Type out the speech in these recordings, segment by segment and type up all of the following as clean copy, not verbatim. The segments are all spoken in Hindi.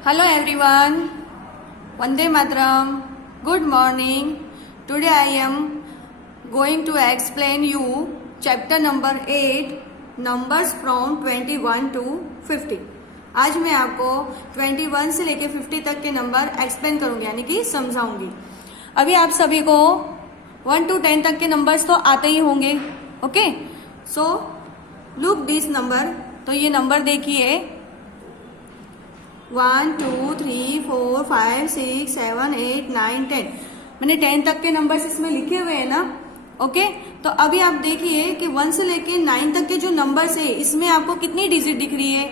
Hello everyone, Vande Mataram, good morning. Today I am going to explain you chapter number 8, numbers from 21 to 50. आज मैं आपको 21 से लेके 50 तक के नंबर एक्सप्लेन करूंगी यानी कि समझाऊंगी। अभी आप सभी को 1 to 10 तक के नंबर्स तो आते ही होंगे, okay? So look this number, तो ये नंबर देखिए 1 2 3 4 5 6 7 8 9 10। मैंने 10 तक के नंबर्स इसमें लिखे हुए हैं ना, ओके? तो अभी आप देखिए कि 1 से लेके 9 तक के जो नंबर्स है इसमें आपको कितनी डिजिट दिख रही है?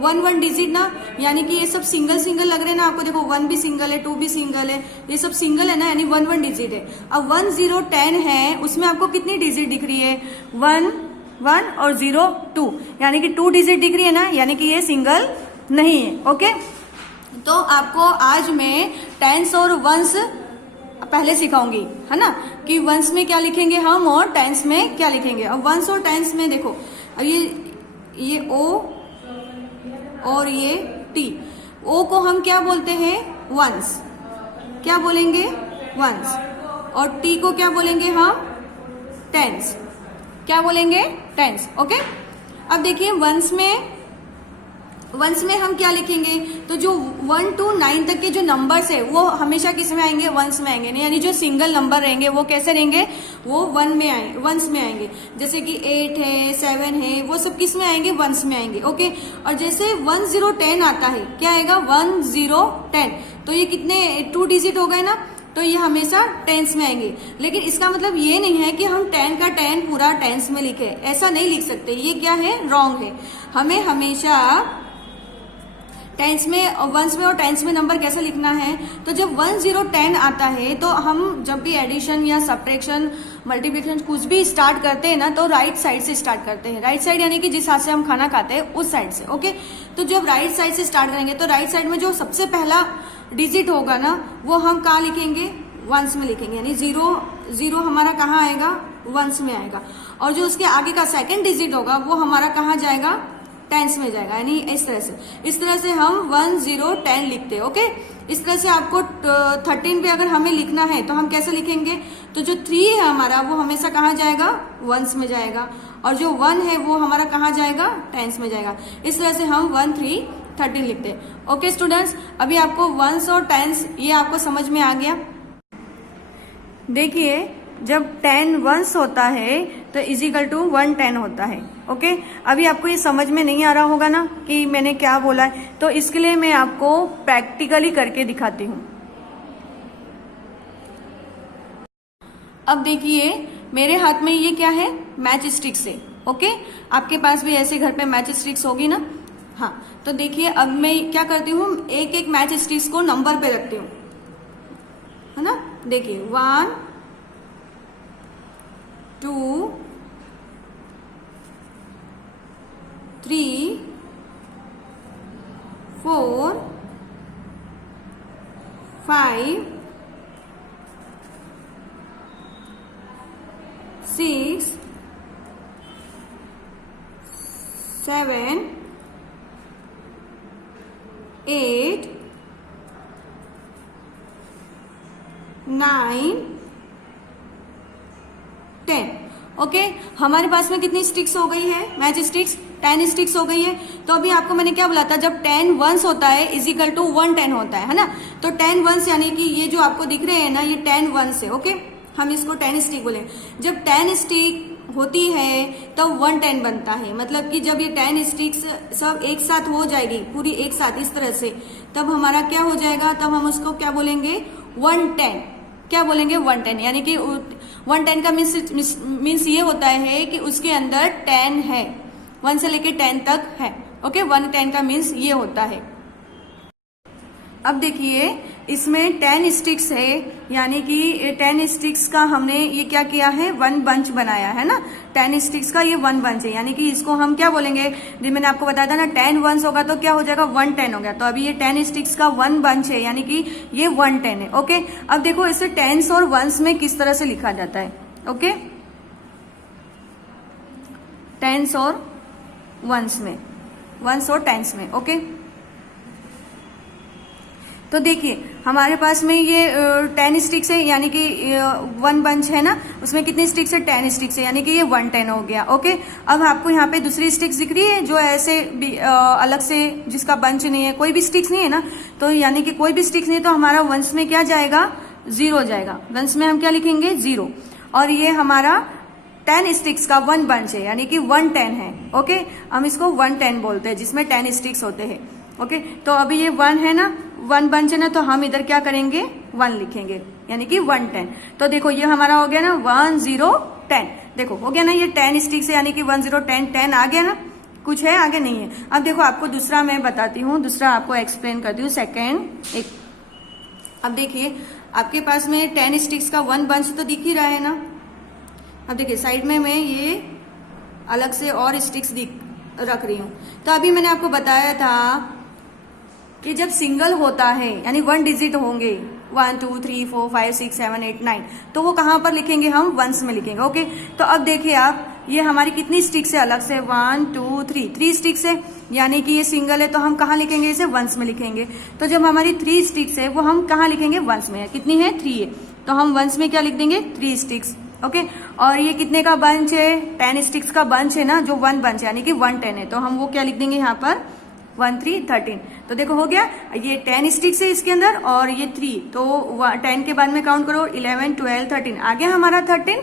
1 डिजिट ना, यानी कि ये सब सिंगल सिंगल लग रहे हैं ना आपको। देखो 1 भी सिंगल है, 2 भी सिंगल है, ये सब सिंगल है ना, यानी 1 डिजिट है। अब 1 0 10 है, उसमें आपको कितनी डिजिट दिख रही है? 1 1 और 0 2, यानी कि 2 डिजिट दिख रही है ना, यानी कि ये सिंगल नहीं है, ओके? तो आपको आज मैं टेंस और वंस पहले सिखाऊंगी, है ना, कि वंस में क्या लिखेंगे हम और टेंस में क्या लिखेंगे। और वंस और टेंस में देखो, अब ये ओ और ये टी, ओ को हम क्या बोलते हैं? वंस। क्या बोलेंगे? वंस। और टी को क्या बोलेंगे हम? टेंस। क्या बोलेंगे? Tense, okay? अब देखिए वंस में हम क्या लिखेंगे? तो जो 1 to 9 तक के जो नंबर्स है वो हमेशा किस में आएंगे? वंस में आएंगे, यानी जो सिंगल नंबर रहेंगे वो कैसे रहेंगे? वो वंस में आएंगे। जैसे कि 8 है, 7 है, वो सब किस में आएंगे? वंस में आएंगे, ओके? और जैसे 1 0 10 आता है, क्या आएगा? 1 0 10, तो ये कितने 2 डिजिट हो गए ना, तो ये हमेशा टेंस में आएंगे। लेकिन इसका मतलब ये नहीं है कि हम 10 का 10 पूरा टेंस में लिखे, ऐसा नहीं लिख सकते। ये क्या है? रॉन्ग है। हमें हमेशा टेंस में, वंस में और टेंस में नंबर कैसे लिखना है? तो जब 1 0 10 आता है तो हम जब भी एडिशन या सब्ट्रैक्शन, मल्टीप्लिकेशन कुछ भी स्टार्ट करते हैं ना, तो राइट साइड से स्टार्ट करते हैं। राइट साइड यानी कि जिस हाथ से हम खाना खाते हैं उस साइड से, ओके? तो जब राइट साइड से स्टार्ट करेंगे तो राइट साइड में जो सबसे पहला डिजिट होगा ना, वो हम कहाँ लिखेंगे? वंस में लिखेंगे, यानी 0 हमारा कहाँ आएगा? वंस में आएगा। और जो उसके आगे का सेकंड डिजिट होगा वो हमारा कहाँ जाएगा? टेंस में जाएगा, यानी इस तरह से हम 1 0 10 लिखते हैं, ओके? इस तरह से आपको 13 पे अगर हमें लिखना है तो हम कैसे लिखेंगे? तो जो 3 है हमारा वो हमेशा कहाँ जाएगा? वंस में जाएगा। और जो 1 है वो हमारा कहाँ जाएगा? टेंस में जाएगा। इस तरह से हम 1 3 13 लिखते हैं, ओके स्टूडेंट्स? अभी आपको वंस और टेंस ये आपको समझ में आ गया। देखिए जब 10 वंस होता है तो इजिकल टू 1 10 होता है, ओके? अभी आपको ये समझ में नहीं आ रहा होगा ना कि मैंने क्या बोला है, तो इसके लिए मैं आपको प्रैक्टिकली करके दिखाती हूँ। अब देखिए मेरे हाथ में ये क्या है? मैच स्टिक्स है, ओके? आपके पास भी ऐसे घर पे मैच स्टिक्स होगी ना? हाँ, तो देखिए अब मैं क्या करती हूँ, एक एक मैच स्टिक्स को नंबर पे रखती हूँ, है ना? देखिए 1 2 3 4 5 6 7 8 9 10, ओके? हमारे पास में कितनी स्टिक्स हो गई है? मैच स्टिक्स 10 स्टिक्स हो गई है। तो अभी आपको मैंने क्या बोला था? जब 10 वंस होता है इजिकल टू 1 10 होता है ना? तो 10 वंस यानी कि ये जो आपको दिख रहे हैं ना, ये 10 वंस है, ओके? हम इसको 10 स्टिक बोले। जब 10 स्टिक होती है तब 1 10 बनता है, मतलब कि जब ये 10 स्टिक्स सब एक साथ हो जाएगी, पूरी एक साथ इस तरह से, तब हमारा क्या हो जाएगा? तब हम उसको क्या बोलेंगे? 1 10। क्या बोलेंगे? 1 10, यानी कि 1 10 का मीन्स ये होता है कि उसके अंदर 10 है, 1 से लेके 10 तक है, ओके? 1 10 का मीन्स ये होता है। अब देखिए इसमें 10 स्टिक्स है, यानी कि 10 स्टिक्स का हमने ये क्या किया है? 1 बंच बनाया है ना? 10 स्टिक्स का ये 1 बंच है, यानी कि इसको हम क्या बोलेंगे? जो मैंने आपको बताया था ना, 10 वंस होगा तो क्या हो जाएगा? 1 10 हो गया। तो अभी ये 10 स्टिक्स का 1 बंच है, यानी कि ये 1 10 है, ओके? अब देखो इसे टेंस और वंस में किस तरह से लिखा जाता है, ओके? टेंस और वंस में, वंस और टेंस में, ओके? तो देखिए हमारे पास में ये 10 स्टिक्स है, यानी कि 1 बंच है ना, उसमें कितनी स्टिक्स है, 10 स्टिक्स है, यानी कि ये 110 हो गया। ओके, अब आपको यहाँ पे दूसरी स्टिक्स दिख रही है जो ऐसे अलग से, जिसका बंच नहीं है, कोई भी स्टिक्स नहीं है ना, तो यानी कि कोई भी स्टिक्स नहीं है, तो हमारा वंस में क्या जाएगा, 0 जाएगा। वंस में हम क्या लिखेंगे, 0। और ये हमारा 10 स्टिक्स का 1 बंच है, यानी कि 110 है। ओके, हम इसको 110 बोलते हैं, जिसमें 10 स्टिक्स होते हैं। ओके, तो अभी ये 1 है ना, 1 बंच है ना, तो हम इधर क्या करेंगे, 1 लिखेंगे, यानी कि 110। तो देखो ये हमारा हो गया ना 1 0 10, देखो हो गया ना, ये 10 स्टिक्स है, यानी कि 1 0 10 10 आ गया ना, कुछ है आगे नहीं है। अब देखो आपको दूसरा मैं बताती हूँ, दूसरा आपको एक्सप्लेन करती हूँ, सेकेंड एक। अब देखिए आपके पास में 10 स्टिक्स का 1 बंच तो दिख ही रहा है ना। अब देखिए साइड में मैं ये अलग से और स्टिक्स रख रही हूँ। तो अभी मैंने आपको बताया था कि जब सिंगल होता है, यानी 1 डिजिट होंगे, 1 2 3 4 5 6 7 8 9, तो वो कहाँ पर लिखेंगे, हम वंस में लिखेंगे। ओके, तो अब देखिए आप, ये हमारी कितनी स्टिक्स है अलग से, 1 2 3 स्टिक्स है, यानी कि ये सिंगल है, तो हम कहाँ लिखेंगे, इसे वंस में लिखेंगे। तो जब हमारी 3 स्टिक्स है, वो हम कहाँ लिखेंगे, वंस में। कितनी है, 3 है, तो हम वंस में क्या लिख देंगे, 3 स्टिक्स। ओके, और ये कितने का बंच है, 10 स्टिक्स का बंच है ना, जो 1 बंच है, यानी कि 110 है, तो हम वो क्या लिख देंगे यहाँ पर, 1 3 13। तो देखो हो गया, ये 10 स्टिक्स है इसके अंदर और ये 3, तो 10 के बाद में काउंट करो, 11 12 13 आ गया हमारा 13।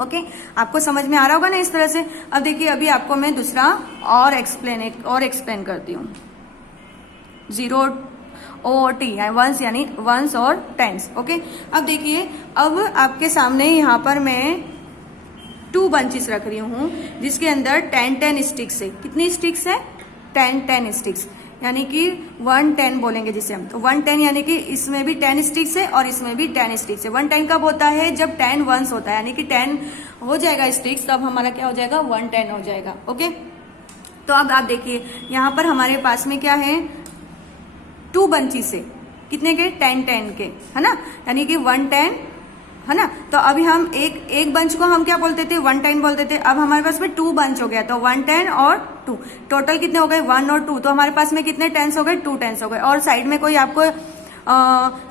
ओके, आपको समझ में आ रहा होगा ना इस तरह से। अब देखिए अभी आपको मैं दूसरा और एक्सप्लेन करती हूँ, 0 OT वंस, यानी वंस और टेंस। ओके, अब देखिए, अब आपके सामने यहाँ पर मैं 2 बंचेस रख रही हूँ, जिसके अंदर 10 स्टिक्स है। कितनी स्टिक्स है, 10 स्टिक्स, यानी कि 110 बोलेंगे जिसे हम। तो 110 यानी कि इसमें भी 10 स्टिक्स है और इसमें भी 10 स्टिक्स है। 110 कब होता है, जब 10 वंस होता है, यानी कि 10 हो जाएगा स्टिक्स, तब हमारा क्या हो जाएगा, 110 हो जाएगा। ओके, तो अब आप देखिए यहाँ पर हमारे पास में क्या है, 2 बंचेस है, कितने के, 10 के, है ना, यानी कि 110, है ना। तो अभी हम एक बंच को हम क्या बोलते थे, 110 बोलते थे। अब हमारे पास में 2 बंच हो गया, तो 110 और 2, टोटल कितने हो गए, 1 और 2, तो हमारे पास में कितने टेंस हो गए, 2 टेंस हो गए। और साइड में कोई आपको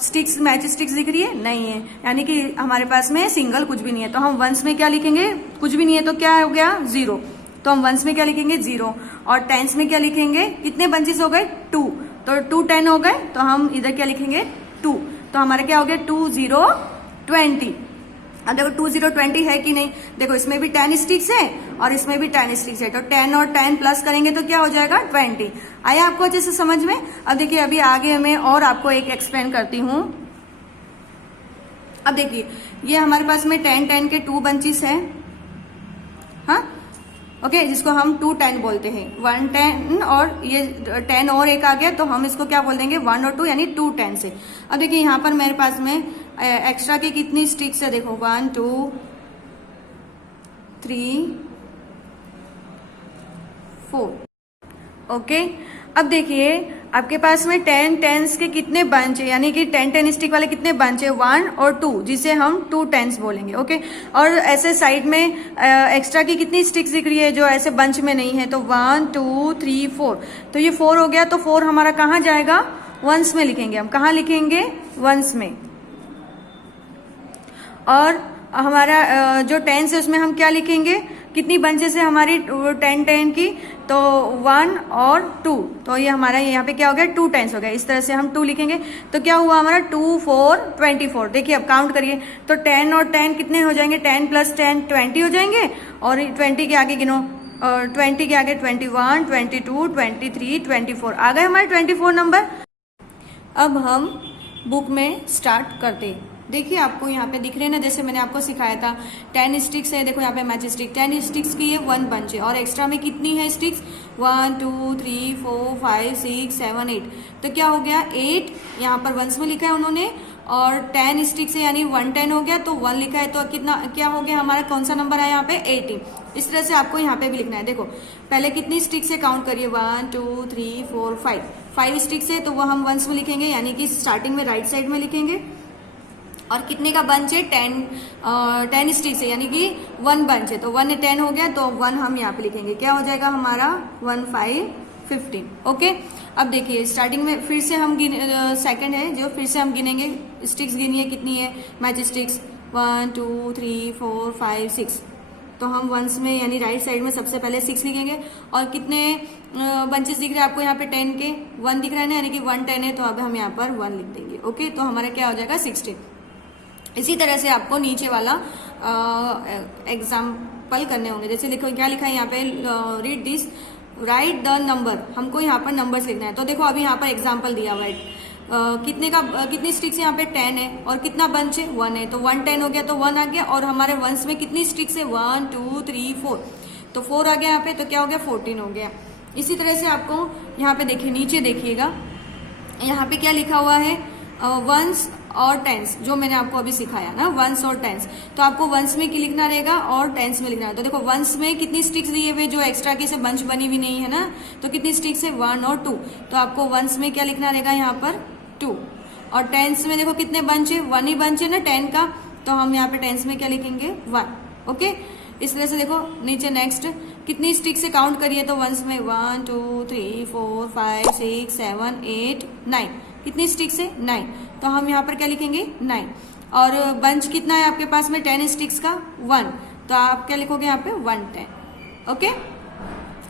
स्टिक्स, मैच स्टिक्स दिख रही है, नहीं है, यानी कि हमारे पास में सिंगल कुछ भी नहीं है। तो हम वंस में क्या लिखेंगे, कुछ भी नहीं है, तो क्या हो गया, 0। तो हम वंस में क्या लिखेंगे, 0, और टेंस में क्या लिखेंगे, कितने बंचेस हो गए, 2, तो 2 10 हो गए, तो हम इधर क्या लिखेंगे, 2। तो हमारा क्या हो गया, 2 0 20। अब देखो 2 0 20 है कि नहीं, देखो इसमें भी 10 स्टिक्स है और इसमें भी 10 स्टिक्स है, तो 10 और 10 प्लस करेंगे तो क्या हो जाएगा, 20। आया आपको अच्छे से समझ में। अब देखिए अभी आगे मैं और आपको एक एक्सप्लेन करती हूँ। अब देखिए ये हमारे पास में 10 के 2 बंचेस है, हाँ, ओके, जिसको हम 2 10 बोलते हैं, 1 10 और ये 10 और एक आ गया, तो हम इसको क्या बोल देंगे, 1 और 2, यानी 2 10 से। अब देखिए यहाँ पर मेरे पास में एक्स्ट्रा की कितनी स्टिक्स है, देखो 1 2 3 4। ओके, अब देखिए आपके पास में 10 10s के कितने बंच है, यानी कि 10 10 स्टिक वाले कितने बंच है, 1 और 2, जिसे हम 2 10s बोलेंगे। ओके, और ऐसे साइड में एक्स्ट्रा की कितनी स्टिक्स दिख रही है जो ऐसे बंच में नहीं है, तो 1 2 3 4, तो ये 4 हो गया। तो 4 हमारा कहाँ जाएगा, वंस में लिखेंगे हम, कहाँ लिखेंगे, वंस में। और हमारा जो 10s है उसमें हम क्या लिखेंगे, कितनी बंचेस है हमारी 10 10 की, तो 1 और 2, तो ये हमारा यहाँ पे क्या हो गया, 2 10s हो गया। इस तरह से हम 2 लिखेंगे, तो क्या हुआ हमारा 2 4 24। देखिए अब काउंट करिए, तो 10 और 10 कितने हो जाएंगे, 10 + 10 20 हो जाएंगे, और 20 के आगे गिनो, 20 के आगे 21 22 23 24 आ गए हमारे 24 नंबर। अब हम बुक में स्टार्ट करते हैं। देखिए आपको यहाँ पे दिख रहे हैं ना, जैसे मैंने आपको सिखाया था 10 स्टिक्स है, देखो यहाँ पे मैच स्टिक 10 स्टिक्स की ये 1 बंच है, और एक्स्ट्रा में कितनी है स्टिक्स, 1 2 3 4 5 6 7 8, तो क्या हो गया 8, यहाँ पर वंस में लिखा है उन्होंने, और 10 स्टिक्स है यानी 110 हो गया, तो 1 लिखा है, तो कितना क्या हो गया हमारा, कौन सा नंबर है यहाँ पे, 18। इस तरह से आपको यहाँ पे भी लिखना है। देखो पहले कितनी स्टिक्स है काउंट करिए, 1 2 3 4 5 स्टिक्स है, तो वो हम वंस में लिखेंगे, यानी कि स्टार्टिंग में राइट साइड में लिखेंगे। और कितने का बंच है, 10 स्टिक्स है, यानी कि 1 बंच है, तो 1 ने 10 हो गया, तो 1 हम यहाँ पे लिखेंगे, क्या हो जाएगा हमारा 1 5 15। ओके, अब देखिए स्टार्टिंग में फिर से हम सेकंड है जो फिर से हम गिनेंगे, स्टिक्स गिनिए कितनी है मैच स्टिक्स 1 2 3 4 5 6। तो हम वंस में यानी राइट साइड में सबसे पहले 6 लिखेंगे। और कितने बंचेस दिख रहे हैं आपको यहाँ पे 10 के, 1 दिख रहा है ना, यानी कि 1 10 है, तो अब हम यहाँ पर 1 लिख देंगे। ओके, तो हमारा क्या हो जाएगा 16। इसी तरह से आपको नीचे वाला एग्जाम्पल करने होंगे। जैसे लिखो, क्या लिखा है यहाँ पे, read this, right the number, हमको यहाँ पर नंबर्स लिखना है। तो देखो अभी यहाँ पर एग्जाम्पल दिया हुआ है, कितनी स्टिक्स यहाँ पे 10 है और कितना बंच है 1 है, तो 1 10 हो गया, तो 1 आ गया। और हमारे वंस में कितनी स्टिक्स है 1 2 3 4, तो 4 आ गया यहाँ पे, तो क्या हो गया 14 हो गया। इसी तरह से आपको यहाँ पे देखिए, नीचे देखिएगा, यहाँ पे क्या लिखा हुआ है, वंस और टेंस, जो मैंने आपको अभी सिखाया ना, वंस और टेंस। तो आपको वंस में लिखना रहेगा और टेंस में लिखना है। तो देखो वंस में कितनी स्टिक्स दिए हुए, जो एक्स्ट्रा की से बंच बनी हुई नहीं है ना, तो कितनी स्टिक्स है 1 और 2, तो आपको वंस में क्या लिखना रहेगा यहाँ पर 2। और टेंस में देखो कितने बंच है, 1 ही बंच है ना 10 का, तो हम यहाँ पे टेंस में क्या लिखेंगे 1। ओके, इस तरह से देखो नीचे नेक्स्ट, कितनी स्टिक से काउंट करिए, तो वंस में 1 2 3 4 5 6 7 8 9, कितनी स्टिक्स है 9, तो हम यहाँ पर क्या लिखेंगे 9। और बंच कितना है आपके पास में 10 स्टिक्स का 1, तो आप क्या लिखोगे यहाँ पे 1 10। ओके,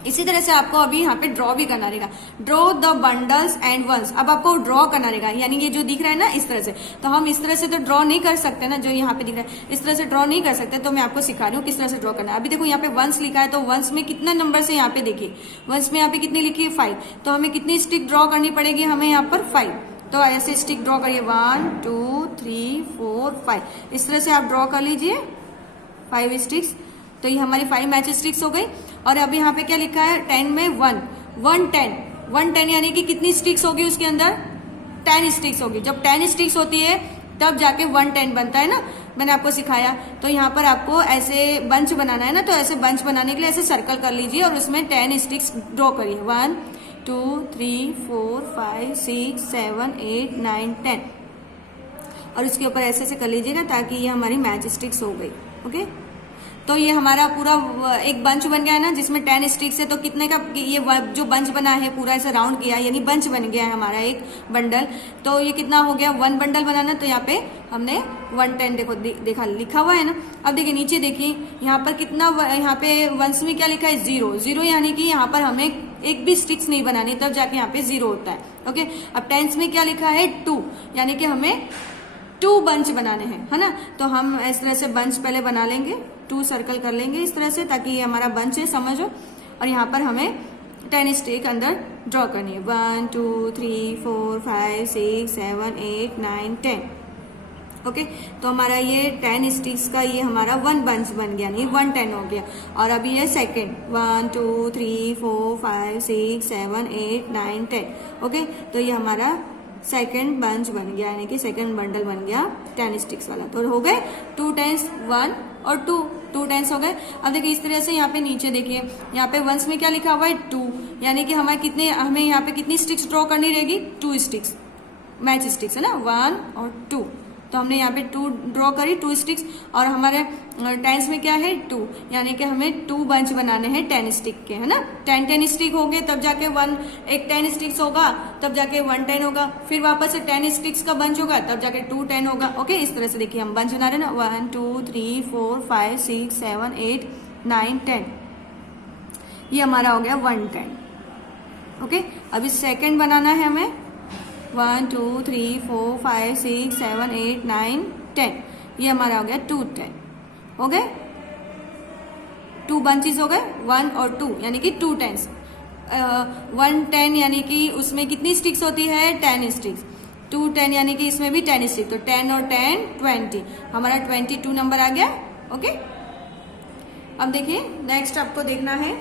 इसी तरह से आपको अभी यहाँ पे ड्रॉ भी करना रहेगा, draw the bundles and once. अब आपको ड्रॉ करना रहेगा, यानी ये जो दिख रहा है ना इस तरह से, तो हम इस तरह से तो ड्रॉ नहीं कर सकते ना, जो यहाँ पे दिख रहा है इस तरह से ड्रॉ नहीं कर सकते, तो मैं आपको सिखा रही हूँ किस तरह से ड्रॉ करना है। अभी देखो यहाँ पे वंस लिखा है, तो वंस में कितना नंबर से यहाँ पे देखिए, वंस में यहाँ पे कितनी लिखी है 5, तो हमें कितनी स्टिक ड्रॉ करनी पड़ेगी, हमें यहाँ पर 5। तो ऐसे स्टिक ड्रॉ करिए 1 2 3 4 5, इस तरह से आप ड्रॉ कर लीजिए 5 स्टिक्स। तो ये हमारी 5 मैच स्टिक्स हो गई। और अभी यहाँ पे क्या लिखा है 10 में 1 1 10 यानी कि कितनी स्टिक्स होगी उसके अंदर 10 स्टिक्स होगी। जब 10 स्टिक्स होती है तब जाके 1 10 बनता है ना, मैंने आपको सिखाया। तो यहाँ पर आपको ऐसे बंच बनाना है ना, तो ऐसे बंच बनाने के लिए ऐसे सर्कल कर लीजिए और उसमें 10 स्टिक्स ड्रॉ करिए 1 2 3 4 5 6 7 8 9 10, और उसके ऊपर ऐसे से कर लीजिएगा ताकि ये हमारी मैच स्टिक्स हो गई। ओके, तो ये हमारा पूरा एक बंच बन गया है ना, जिसमें 10 स्टिक्स है। तो कितने का ये जो बंच बना है पूरा ऐसे राउंड किया, यानी बंच बन गया है हमारा एक बंडल। तो ये कितना हो गया 1 बंडल बनाना, तो यहाँ पे हमने 1 10 देखो देखा लिखा हुआ है ना। अब देखिए नीचे देखिए यहाँ पर कितना, यहाँ पे वंस में क्या लिखा है 0 0, यानी कि यहाँ पर हमें एक भी स्टिक्स नहीं बनानी, तब जाके यहाँ पे 0 होता है। ओके, अब टेंस में क्या लिखा है 2, यानी कि हमें 2 बंच बनाने हैं, है ना। तो हम इस तरह से बंच पहले बना लेंगे, 2 सर्कल कर लेंगे इस तरह से, ताकि ये हमारा बंच है समझो। और यहाँ पर हमें 10 स्टिक अंदर ड्रॉ करनी है 1 2 3 4 5 6 7 8 9 10। ओके, तो हमारा ये 10 स्टिक्स का ये हमारा 1 बंच बन गया, नहीं 1 10 हो गया। और अभी ये सेकेंड 1 2 3 4 5 6 7 8 9 10। ओके, तो ये हमारा सेकेंड बंच बन गया, यानी कि सेकेंड बंडल बन गया 10 स्टिक्स वाला। तो हो गए 2 10 1 और 2 10 हो गए। अब देखिए इस तरह से यहाँ पे नीचे देखिए, यहाँ पे वंस में क्या लिखा हुआ है 2, यानी कि हमें यहाँ पे कितनी स्टिक्स ड्रॉ करनी रहेगी 2 स्टिक्स, मैच स्टिक्स है ना 1 और 2। तो हमने यहाँ पे 2 ड्रॉ करी 2 स्टिक्स। और हमारे टेंस में क्या है 2, यानी कि हमें 2 बंच बनाने हैं 10 स्टिक के, है ना। 10 10 स्टिक हो गए तब जाके 10 स्टिक्स होगा, तब जाके 1 10 होगा, फिर वापस से 10 स्टिक्स का बंच होगा, तब जाके 2 10 होगा। ओके, इस तरह से देखिए हम बंच बना रहे हैं ना 1 2 3 4 5 6 7 8 9 10, ये हमारा हो गया 1 10। ओके, अभी सेकेंड बनाना है हमें 1 2 3 4 5 6 7 8 9 10, ये हमारा हो गया 2 10। हो गए 2 बंचेस हो गए 1 और 2, यानी कि 2 10। 1 10 यानी कि उसमें कितनी स्टिक्स होती है 10 स्टिक्स। 2 10 यानी कि इसमें भी 10 स्टिक, तो 10 और 10 20, हमारा 22 नंबर आ गया। ओके, अब देखिए नेक्स्ट आपको देखना है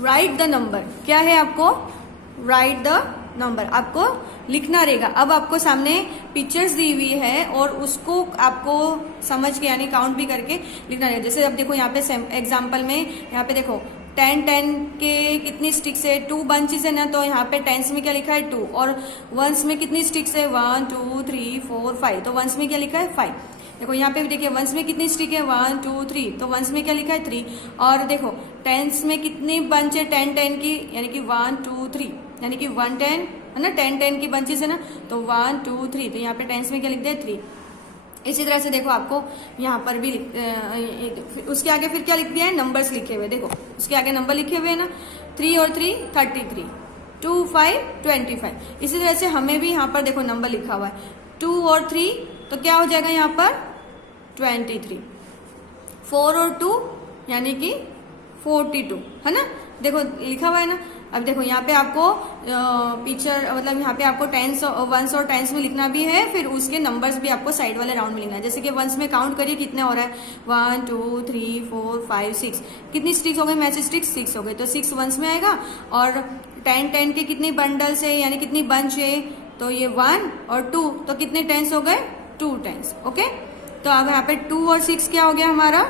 राइट द नंबर। क्या है आपको राइट द नंबर, आपको लिखना रहेगा। अब आपको सामने पिक्चर्स दी हुई है और उसको आपको समझ के यानी काउंट भी करके लिखना रहेगा। जैसे अब देखो यहाँ पे एग्जांपल में यहाँ पे देखो 10 10 के कितनी स्टिक्स है 2 बंचेस है ना, तो यहाँ पे टेंस में क्या लिखा है 2, और वंस में कितनी स्टिक्स है 1 2 3 4 5, तो वंस में क्या लिखा है 5। देखो यहाँ पे भी देखिए वंस में कितनी स्टिक है 1 2 3, तो वंस में क्या लिखा है 3। और देखो टेंस में कितनी बंच है 10 10 की, यानी कि 1 2 3, यानी कि 1 10 है ना, 10 10 की बंचेस है ना, तो 1 2 3, तो यहाँ पे टेंस में क्या लिख दिया 3। इसी तरह से देखो आपको यहाँ पर भी उसके आगे फिर क्या लिख दिया है, नंबर्स लिखे हुए, देखो उसके आगे नंबर लिखे हुए है ना, 3 और 3 33, 2 5 25। इसी तरह से हमें भी यहाँ पर देखो नंबर लिखा हुआ है 2 और 3, तो क्या हो जाएगा यहाँ पर 23, 4 और 2 यानी कि 42, है ना, देखो लिखा हुआ है ना। अब देखो यहाँ पे आपको पिक्चर मतलब यहाँ पे आपको टेंस वंस और टेंस में लिखना भी है, फिर उसके नंबर्स भी आपको साइड वाले राउंड में लिखना है। जैसे कि वंस में काउंट करिए कितने हो रहा है 1 2 3 4 5 6, कितनी स्टिक्स हो गई, मैच स्टिक्स 6 हो गई, तो 6 वंस में आएगा। और 10 10 के कितनी बंडल्स है यानी कितनी बंच है, तो ये 1 और 2, तो कितने टेंस हो गए 2 टेंस। ओके, तो अब यहाँ पे 2 और 6 क्या हो गया हमारा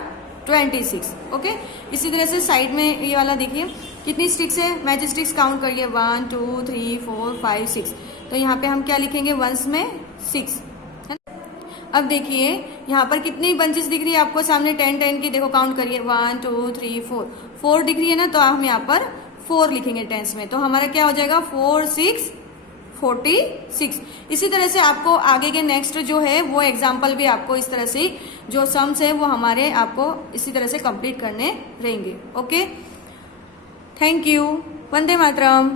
26। ओके, इसी तरह से साइड में ये वाला देखिए कितनी स्टिक्स है, मैच स्टिक्स काउंट करिए 1 2 3 4 5 6, तो यहाँ पे हम क्या लिखेंगे वंस में 6, है ना। अब देखिए यहाँ पर कितनी बंचेस दिख रही है आपको सामने 10 10 की, देखो काउंट करिए 1 2 3 4 दिख रही है ना, तो हम यहाँ पर 4 लिखेंगे टेंस में, तो हमारा क्या हो जाएगा 4 6 46। इसी तरह से आपको आगे के नेक्स्ट जो है वो एग्जाम्पल भी आपको इस तरह से जो सम्स है वो हमारे आपको इसी तरह से कंप्लीट करने रहेंगे। Okay, thank you, Vande Mataram.